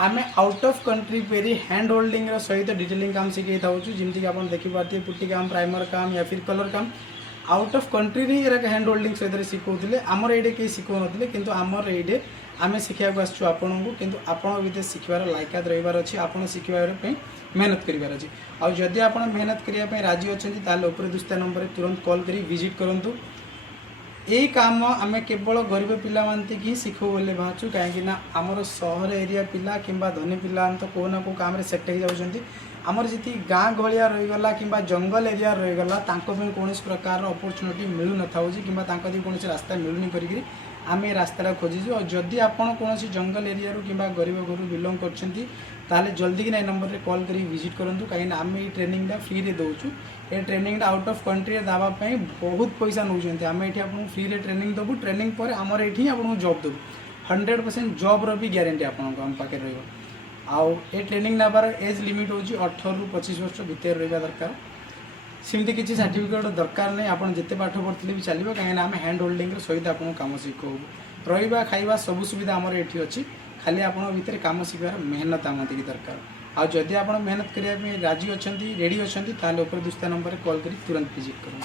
आमे out of country पेरी hand holding सहित डिटेलिंग काम शिखे था जमीक आप देखिपारे पुट्टी काम प्राइमर काम या फिर कलर काम out of country he hand holding सहित शिखाऊे आमर ये कहीं शिखा ना कि आमर ये आम शिखा आसू आपन को किंतु आपण भीतर शिखार लायकात रहीबार अच्छी आपड़ शिखापी मेहनत करार अच्छी आउ जदि आप मेहनत करने राजी अच्छा ऊपर दुस्ता नंबर तुरंत कॉल कर विजिट करूँ। यही काम आम केवल गरीब पिला ही शिखु बोले भावुँ कहीं आमर सहर एरिया पिला किंबा धनी पिला तो कौ ना कौ काम सेट हो जाती आमर जी गाँ गलिया रहीगला कि जंगल एरिया रहीगला कौन प्रकार अपॉर्चुनिटी मिलू न था कि कौन रास्ता मिलूनी करी आम ये रास्ता खोजीचु और जदि आपड़ कौन जंगल एरिया कि गरीब घर बिलंग कर जल्दी कि नंबर में कॉल कर विजिट करूँ कहीं आम ये ट्रेनिंग फ्री रे दौचु ये ट्रेनिंग आउट ऑफ कंट्री देवाई बहुत पैसा नौ आम ये आपको फ्री रे ट्रेनिंग देवु ट्रेनिंग पर आमर ये आपको जॉब देवु 100% जॉब भी ग्यारंटी आपको आम पाखे रही ये ट्रेनिंग नबार एज लिमिट हूँ 18 ରୁ 25 वर्ष भितर रहा दरकार सेमती किसी सर्टिफिकेट दरकार नहीं आप जिते पाठ पढ़ते भी चलो कहीं आम हैंड होल्डिंग सहित आपको कम शिखाऊ रहा खाଇବା सब सुविधा आमर ये अच्छी खाली आप भितर कम शिखार मेहनत आम दरकार आदि आप मेहनत करने राजी अच्छा रेडी अच्छा ऊपर दुस्ता नंबर कॉल कर तुरंत विजिट करूँ।